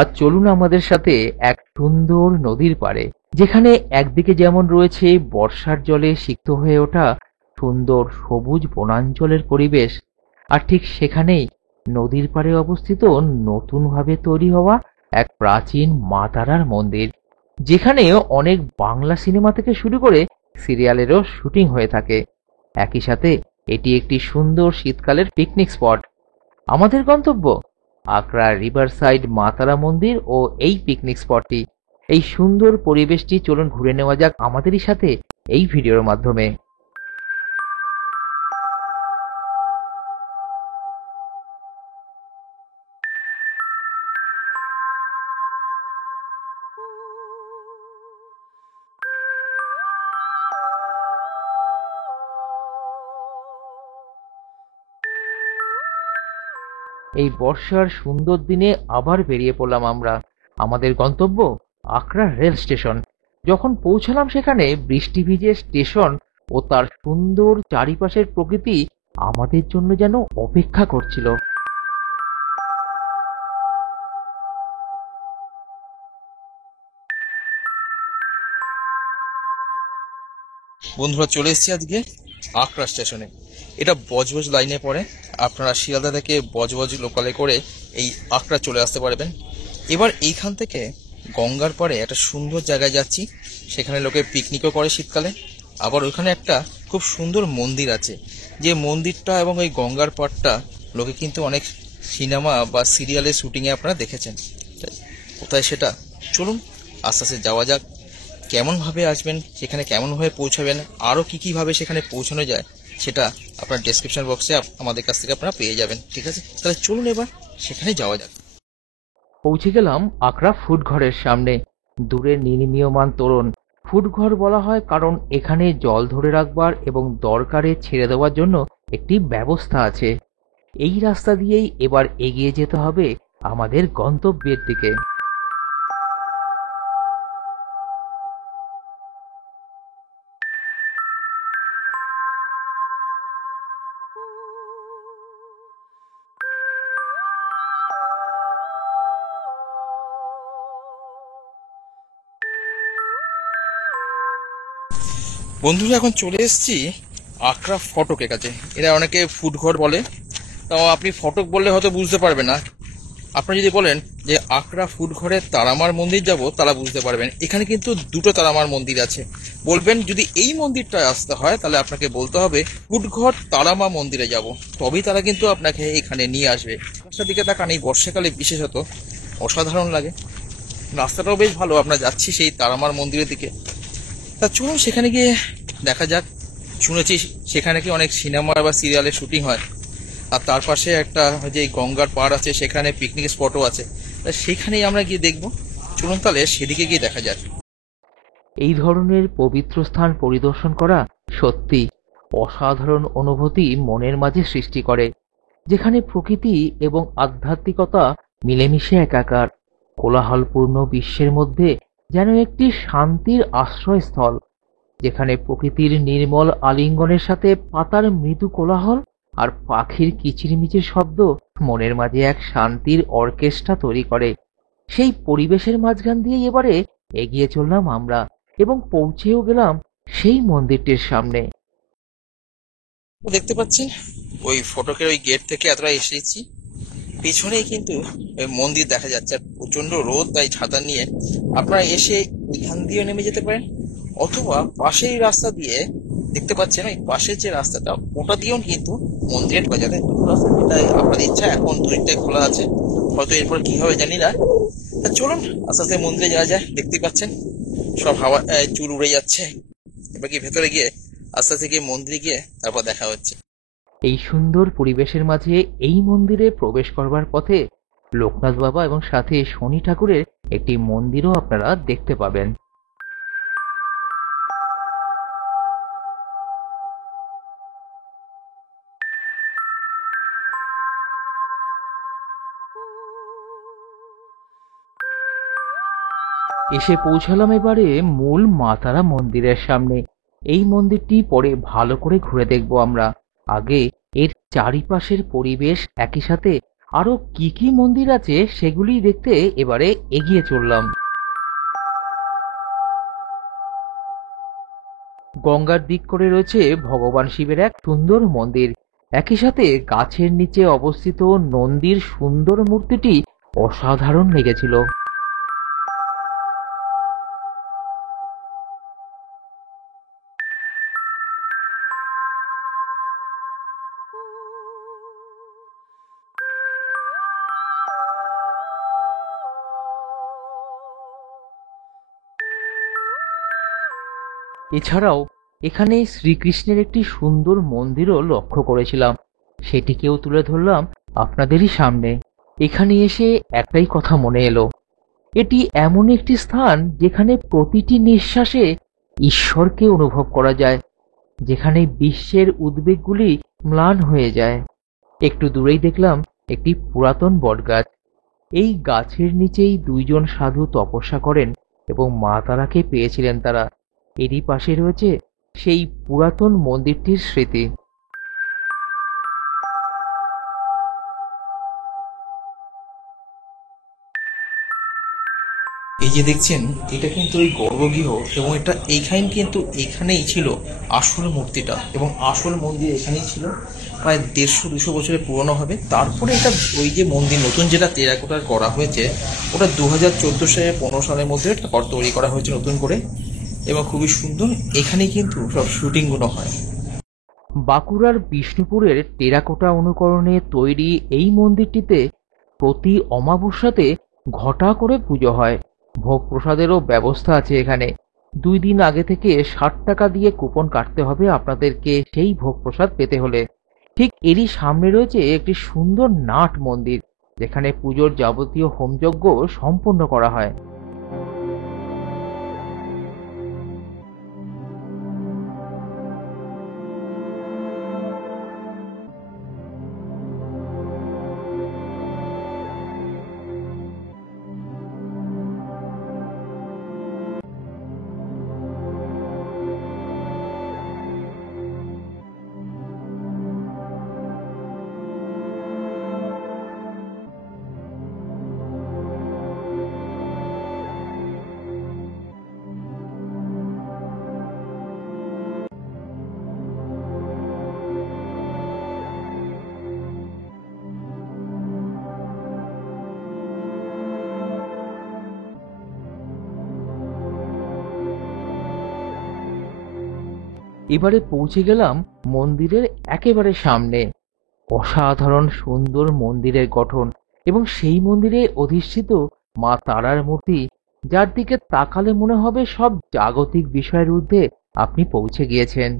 আজ চলুন আমাদের সাথে এক সুন্দর নদীর পাড়ে, যেখানে একদিকে যেমন রয়েছে বর্ষার জলে সিক্ত হয়ে ওঠা সুন্দর সবুজ বনাঞ্চলের পরিবেশ, আর ঠিক সেখানেই নদীর পাড়ে অবস্থিত নতুনভাবে তৈরি হওয়া এক প্রাচীন মা তারার মন্দির, যেখানে অনেক বাংলা সিনেমা থেকে শুরু করে সিরিয়ালেরও শুটিং হয়ে থাকে। একই সাথে এটি একটি সুন্দর শীতকালের পিকনিক স্পট। আমাদের গন্তব্য আকরা রিভার সাইড মা তারা মন্দির ও এই পিকনিক স্পটটি, এই সুন্দর পরিবেশটি চলুন ঘুরে নেওয়া যাক আমাদেরই সাথে এই ভিডিওর মাধ্যমে। এই বর্ষার সুন্দর দিনে আবার বেরিয়ে পড়লাম আমরা। আমাদের গন্তব্য আকরা রেল স্টেশন। যখন পৌঁছালাম সেখানে, বৃষ্টি ভিজে স্টেশন ও তার সুন্দর চারিপাশের প্রকৃতি আমাদের জন্য যেন অপেক্ষা করছিল। বন্ধুরা, চলে এসেছি আজকে আকরা স্টেশনে। এটা বজবজ লাইনে পড়ে। আপনারা শিয়ালদা থেকে বজবজ লোকালে করে এই আকরা চলে আসতে পারবেন। এবার এইখান থেকে গঙ্গার পাড়ে একটা সুন্দর জায়গায় যাচ্ছি, সেখানে লোকে পিকনিকও করে শীতকালে। আবার ওইখানে একটা খুব সুন্দর মন্দির আছে, যে মন্দিরটা এবং ওই গঙ্গার পাড়টা লোকে কিন্তু অনেক সিনেমা বা সিরিয়ালের শুটিংয়ে আপনারা দেখেছেন। কোথায় সেটা, চলুন আস্তে আস্তে যাওয়া যাক। কেমনভাবে আসবেন, সেখানে কেমনভাবে পৌঁছাবেন, আরও কী ভাবে সেখানে পৌঁছানো যায়, সেটা আপনার ডেসক্রিপশন বক্সে আমাদের কাছ থেকে আপনারা পেয়ে যাবেন। ঠিক আছে, তাহলে চলুন এবার সেখানে যাওয়া যাক। পৌঁছে গেলাম আকরা ফুড ঘরের সামনে। দূরে নির্মীয়মান তোরণ। ফুড ঘর বলা হয় কারণ এখানে জল ধরে রাখবার এবং দরকারে ছেড়ে দেওয়ার জন্য একটি ব্যবস্থা আছে। এই রাস্তা দিয়েই এবার এগিয়ে যেতে হবে আমাদের গন্তব্যের দিকে। বন্ধুরা, এখন চলে এসেছি আকরা ফটকের কাছে। এটা অনেকে ফুড ঘর বলে, তাও আপনি ফটক বললে হয়তো বুঝতে পারবেন না। আপনারা যদি বলেন যে আকরা ফুড ঘরে তারামার মন্দির যাব, তারা বুঝতে পারবেন। এখানে কিন্তু দুটো তারামার মন্দির আছে। বলবেন যদি এই মন্দিরটায় আসতে হয়, তাহলে আপনাকে বলতে হবে ফুড ঘর তারামা মন্দিরে যাব, তবেই তারা কিন্তু আপনাকে এখানে নিয়ে আসবে। রাস্তার দিকে তাকান, এই বর্ষাকালে বিশেষত অসাধারণ লাগে। রাস্তাটাও বেশ ভালো, আমরা যাচ্ছি সেই তারামার মন্দিরের দিকে। তা চলুন সেখানে গিয়ে দেখা যাক। শুনেছি সেখানে কি অনেক সিনেমা বা সিরিয়ালের শুটিং হয়, আর তার পাশে একটা যে গঙ্গার পাড় আছে, সেখানে পিকনিক স্পটও আছে। তা সেখানেই আমরা গিয়ে দেখবো। চলুন তাহলে সেদিকে গিয়ে দেখা যাক। এই ধরনের পবিত্র স্থান পরিদর্শন করা সত্যি অসাধারণ অনুভূতি মনের মাঝে সৃষ্টি করে, যেখানে প্রকৃতি এবং আধ্যাত্মিকতা মিলেমিশে একাকার। কোলাহলপূর্ণ বিশ্বের মধ্যে যেন একটি শান্তির আশ্রয়স্থল, যেখানে প্রকৃতির নির্মল আলিঙ্গনের সাথে পাতার মৃদু কোলাহল আর পাখির কিচিরমিচির শব্দ মনের মাঝে এক শান্তির অর্কেস্ট্রা তৈরি করে। সেই পরিবেশের মাঝখান দিয়ে এবারে এগিয়ে চললাম আমরা এবং পৌঁছেও গেলাম সেই মন্দিরটির সামনে। দেখতে পাচ্ছেন ওই ফটকের ওই গেট থেকে এতটা এসেছি, পেছনেই কিন্তু মন্দির দেখা যাচ্ছে। আর প্রচন্ড রোদ, তাই ছাতা নিয়ে আপনারা এসে এখান দিয়ে নেমে যেতে পারেন, অথবা পাশেই রাস্তা দিয়ে দেখতে পাচ্ছেন ওই পাশের যে রাস্তাটা, ওটা দিয়েও কিন্তু মন্দিরে ঢোকা যাবে। যেটা আপনাদের ইচ্ছা, এখন দুইটাই খোলা আছে, হয়তো এরপর কি হবে জানি না। চলুন আস্তে আস্তে মন্দিরে যাওয়া যায়। দেখতে পাচ্ছেন সব হাওয়া চুল উড়ে যাচ্ছে। এবার কি ভেতরে গিয়ে আস্তে আস্তে গিয়ে মন্দিরে গিয়ে তারপর দেখা হচ্ছে। এই সুন্দর পরিবেশের মাঝে এই মন্দিরে প্রবেশ করবার পথে লোকনাথ বাবা এবং সাথে শনি ঠাকুরের একটি মন্দিরও আপনারা দেখতে পাবেন। এসে পৌঁছালাম এবারে মূল মা তারা মন্দিরের সামনে। এই মন্দিরটি পরে ভালো করে ঘুরে দেখব আমরা। আগে এর চারিপাশের পরিবেশ, একই সাথে আরো কি কি মন্দির আছে সেগুলি দেখতে এবারে এগিয়ে চললাম। গঙ্গার দিক করে রয়েছে ভগবান শিবের এক সুন্দর মন্দির, একই সাথে গাছের নিচে অবস্থিত নন্দীর সুন্দর মূর্তিটি অসাধারণ লেগেছিল। এছাড়াও এখানে শ্রীকৃষ্ণের একটি সুন্দর মন্দিরও লক্ষ্য করেছিলাম, সেটিকেও তুলে ধরলাম আপনাদেরই সামনে। এখানে এসে একটাই কথা মনে এলো, এটি এমন একটি স্থান যেখানে প্রতিটি নিঃশ্বাসে ঈশ্বরকে অনুভব করা যায়, যেখানে বিশ্বের উদ্বেগগুলি ম্লান হয়ে যায়। একটু দূরেই দেখলাম একটি পুরাতন বটগাছ। এই গাছের নিচেই দুইজন সাধু তপস্যা করেন এবং মা তারাকে পেয়েছিলেন তারা। এরই পাশে রয়েছে সেই পুরাতন মন্দিরটির স্মৃতি। এই যে দেখছেন, এটা কিন্তু ওই গর্ভগৃহ, এবং এটা এইখানেই ছিল আসল মূর্তিটা, এবং আসল মন্দির এখানেই ছিল। প্রায় 150-200 বছরের পুরনো হবে। তারপরে এটা ওই যে মন্দির নতুন যেটা টেরাকোটার করা হয়েছে, ওটা 2014 সালে 15 সালের মধ্যে এটা তৈরি করা হয়েছে নতুন করে, এবং খুবই সুন্দর। এখানেই কিন্তু সব শুটিংগুলো হয়। বাঁকুড়ার বিষ্ণুপুরের টেরাকোটা অনুকরণে তৈরি এই মন্দিরটিতে প্রতি অমাবস্যাতে ঘটা করে পুজো হয়। ভোগ প্রসাদেরও ব্যবস্থা আছে এখানে। 2 দিন আগে থেকে 60 টাকা দিয়ে কুপন কাটতে হবে আপনাদেরকে সেই ভোগ প্রসাদ পেতে হলে। ঠিক এরই সামনে রয়েছে একটি সুন্দর নাট মন্দির, যেখানে পুজোর যাবতীয় হোমযজ্ঞ সম্পন্ন করা হয়। এবারে পৌঁছে গেলাম মন্দিরের একেবারে সামনে। অসাধারণ সুন্দর মন্দিরের গঠন এবং সেই মন্দিরে অধিষ্ঠিত মা তারার মূর্তি, যার দিকে তাকালে মনে হবে সব জাগতিক বিষয়ের ঊর্ধ্বে আপনি পৌঁছে গিয়েছেন।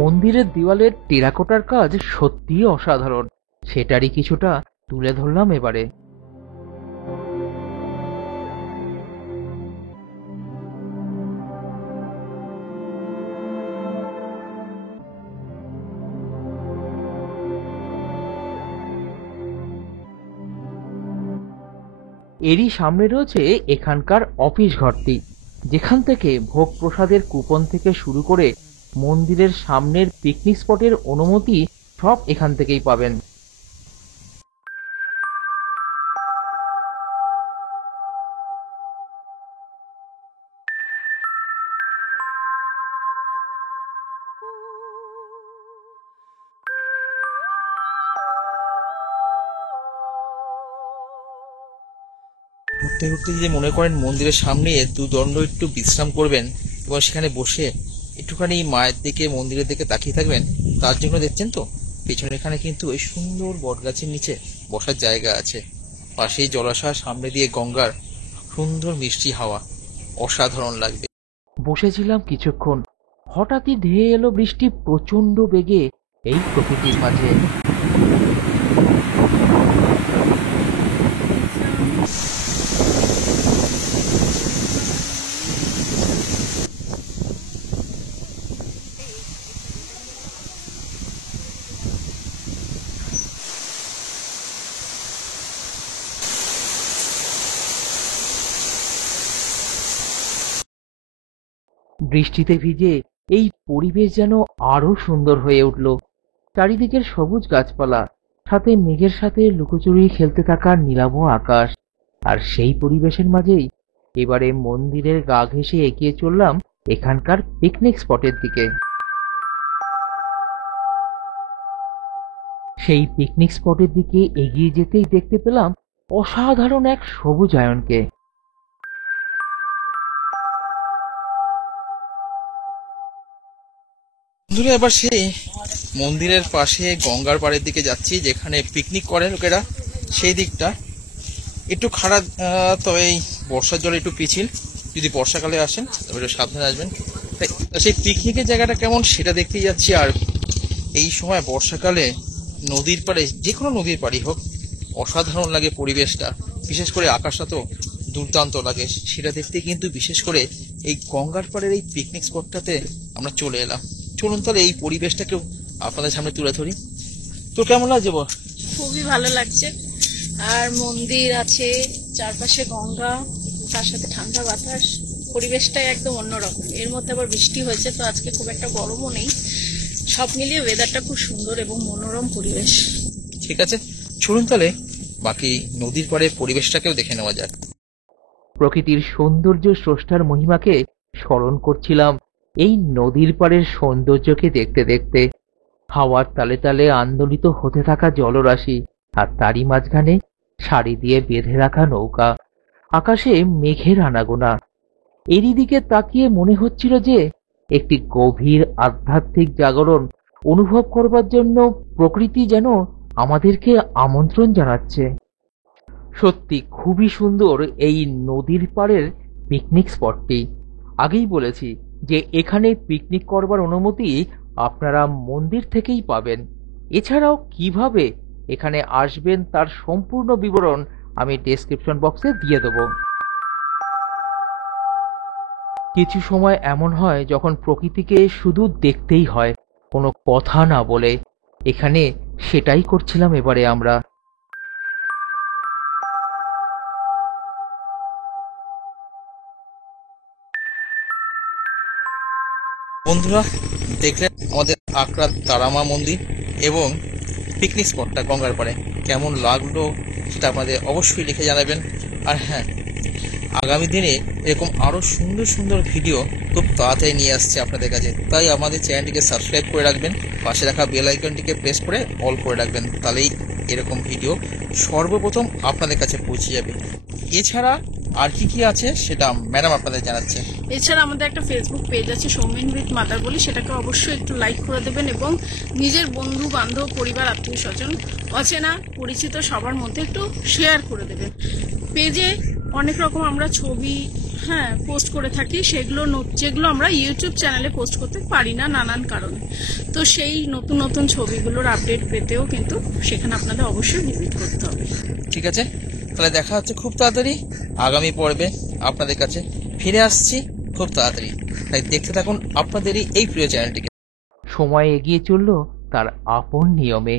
মন্দিরের দেওয়ালের টেরাকোটার কাজ সত্যিই অসাধারণ, সেটারই কিছুটা তুলে ধরলাম এবারে। এরই সামনে রয়েছে এখানকার অফিস ঘরটি, যেখান থেকে ভোগ প্রসাদের কুপন থেকে শুরু করে মন্দিরের সামনের পিকনিক স্পটের অনুমতি সব এখান থেকেই পাবেন। ঘুরতে ঘুরতে যদি মনে করেন মন্দিরের সামনে দুদণ্ড একটু বিশ্রাম করবেন এবং সেখানে বসে একটুখানি মায়ের দিকে মন্দিরের দিকে তাকিয়ে থাকবেন, তার জন্য দেখছেন তো পেছনে এখানে কিন্তু ওই সুন্দর বটগাছের নিচে বসার জায়গা আছে। পাশেই জলাশয়, সামনে দিয়ে গঙ্গার সুন্দর মিষ্টি হাওয়া, অসাধারণ লাগবে। বসেছিলাম কিছুক্ষণ, হঠাৎই ধেয়ে এলো বৃষ্টি প্রচন্ড বেগে এই প্রকৃতির মাঝে। বৃষ্টিতে ভিজে এই পরিবেশ যেন আরো সুন্দর হয়ে উঠল। চারিদিকের সবুজ গাছপালা, সাথে মেঘের সাথে লুকোচুরি খেলতে থাকা নীলাভ আকাশ। আর সেই পরিবেশের মাঝেই এবারে মন্দিরের গা ঘেঁষে এগিয়ে চললাম এখানকার পিকনিক স্পটের দিকে। সেই পিকনিক স্পটের দিকে এগিয়ে যেতেই দেখতে পেলাম অসাধারণ এক সবুজায়নকে। বন্ধুরা, এবার সেই মন্দিরের পাশে গঙ্গার পাড়ের দিকে যাচ্ছি, যেখানে পিকনিক করে লোকেরা। সেই দিকটা একটু খারাপ, তবে এই বর্ষার জলে একটু পিছিল। যদি বর্ষাকালে আসেন তবে একটু সাবধানে আসবেন। তাই সেই পিকনিকের জায়গাটা কেমন সেটা দেখতেই যাচ্ছি। আর এই সময় বর্ষাকালে নদীর পাড়ে, যে কোনো নদীর পাড়ই হোক, অসাধারণ লাগে পরিবেশটা। বিশেষ করে আকাশটা তো দুর্দান্ত লাগে, সেটা দেখতে কিন্তু বিশেষ করে এই গঙ্গার পাড়ের এই পিকনিক স্পটটাতে আমরা চলে এলাম। চলুন তাহলে এই পরিবেশটাকেও আপনাদের সামনে তুলে ধরি। তো কেমন লাগছে বল? খুবই ভালো লাগছে। আর মন্দির আছে, চারপাশে গঙ্গা, তার সাথে ঠান্ডা বাতাস, পরিবেশটাই একদম অন্যরকম। এর মধ্যে আবার বৃষ্টি হয়েছে, তো আজকে খুব একটা গরমও নেই। সব মিলিয়ে ওয়েদারটা খুব সুন্দর এবং মনোরম পরিবেশ। ঠিক আছে, চলুন তাহলে বাকি নদীর পাড়ে পরিবেশটাকেও দেখে নেওয়া যাক। প্রকৃতির সৌন্দর্য স্রষ্টার মহিমাকে স্মরণ করছিলাম এই নদীর পাড়ের সৌন্দর্যকে দেখতে দেখতে। হাওয়ার তালে তালে আন্দোলিত হতে থাকা জলরাশি, আর তারই মাঝখানে সারি দিয়ে বেঁধে রাখা নৌকা, আকাশে মেঘের আনাগোনা। এরই দিকে তাকিয়ে মনে হচ্ছিল যে একটি গভীর আধ্যাত্মিক জাগরণ অনুভব করবার জন্য প্রকৃতি যেন আমাদেরকে আমন্ত্রণ জানাচ্ছে। সত্যি খুবই সুন্দর এই নদীর পাড়ের পিকনিক স্পটটি। আগেই বলেছি যে এখানে পিকনিক করবার অনুমতি আপনারা মন্দির থেকেই পাবেন। এছাড়াও কিভাবে এখানে আসবেন তার সম্পূর্ণ বিবরণ আমি ডেসক্রিপশন বক্সে দিয়ে দেব। কিছু সময় এমন হয় যখন প্রকৃতিকে শুধু দেখতেই হয়, কোনো কথা না বলে। এখানে সেটাই করছিলাম এবারে আমরা। বন্ধুরা, দেখলেন আমাদের আক্রার তারামা মন্দির এবং পিকনিক স্পটটা গঙ্গার পাড়ে। কেমন লাগলো সেটা আপনাদের অবশ্যই লিখে জানাবেন। আর হ্যাঁ, আগামী দিনে এরকম আরও সুন্দর সুন্দর ভিডিও খুব তাড়াতাড়ি নিয়ে আসছে আপনাদের কাছে। তাই আমাদের চ্যানেলটিকে সাবস্ক্রাইব করে রাখবেন, পাশে রাখা বেল আইকনটিকে প্রেস করে অল করে রাখবেন। তাহলেই এরকম ভিডিও সর্বপ্রথম আপনাদের কাছে পৌঁছে যাবে। এছাড়া আর কি কি আছে সেটা ম্যাডাম আপনাদের জানাচ্ছে। এছাড়া আমাদের একটা ফেসবুক পেজ আছে, সৌমেন উইথ মাদার বলি, সেটাকে অবশ্যই একটু লাইক করে দেবেন এবং নিজের বন্ধু বান্ধব, পরিবার, আত্মীয় স্বজন, অচেনা পরিচিত সবার মধ্যে একটু শেয়ার করে দেবেন। পেজে অনেক রকম আমরা ছবি পোস্ট করে থাকি, যেগুলো আমরা ইউটিউব চ্যানেলে পোস্ট করতে পারি না নানান কারণে। তো সেই নতুন নতুন ছবিগুলোর আপডেট পেতেও কিন্তু সেখানে আপনাদের অবশ্যই ভিজিট করতে হবে। ঠিক আছে, তাহলে দেখা হচ্ছে খুব তাড়াতাড়ি আগামী পর্বে। আপনাদের কাছে ফিরে আসছি খুব তাড়াতাড়ি, তাই দেখতে থাকুন আপনাদেরই এই প্রিয় চ্যানেলটিকে। সময় এগিয়ে চলল তার আপন নিয়মে।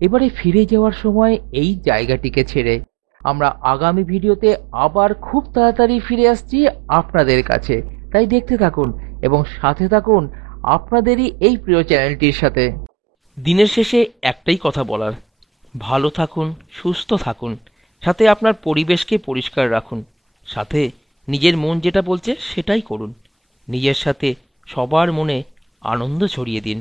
এবারে ফিরে যাওয়ার সময় এই জায়গাটিকে ছেড়ে আমরা আগামী ভিডিওতে আবার খুব তাড়াতাড়ি ফিরে আসছি আপনাদের কাছে। তাই দেখতে থাকুন এবং সাথে থাকুন আপনাদেরই এই প্রিয় চ্যানেলটির সাথে। দিনের শেষে একটাই কথা বলার, ভালো থাকুন, সুস্থ থাকুন, সাথে আপনার পরিবেশকে পরিষ্কার রাখুন, সাথে নিজের মন যেটা বলছে সেটাই করুন, নিজের সাথে সবার মনে আনন্দ ছড়িয়ে দিন।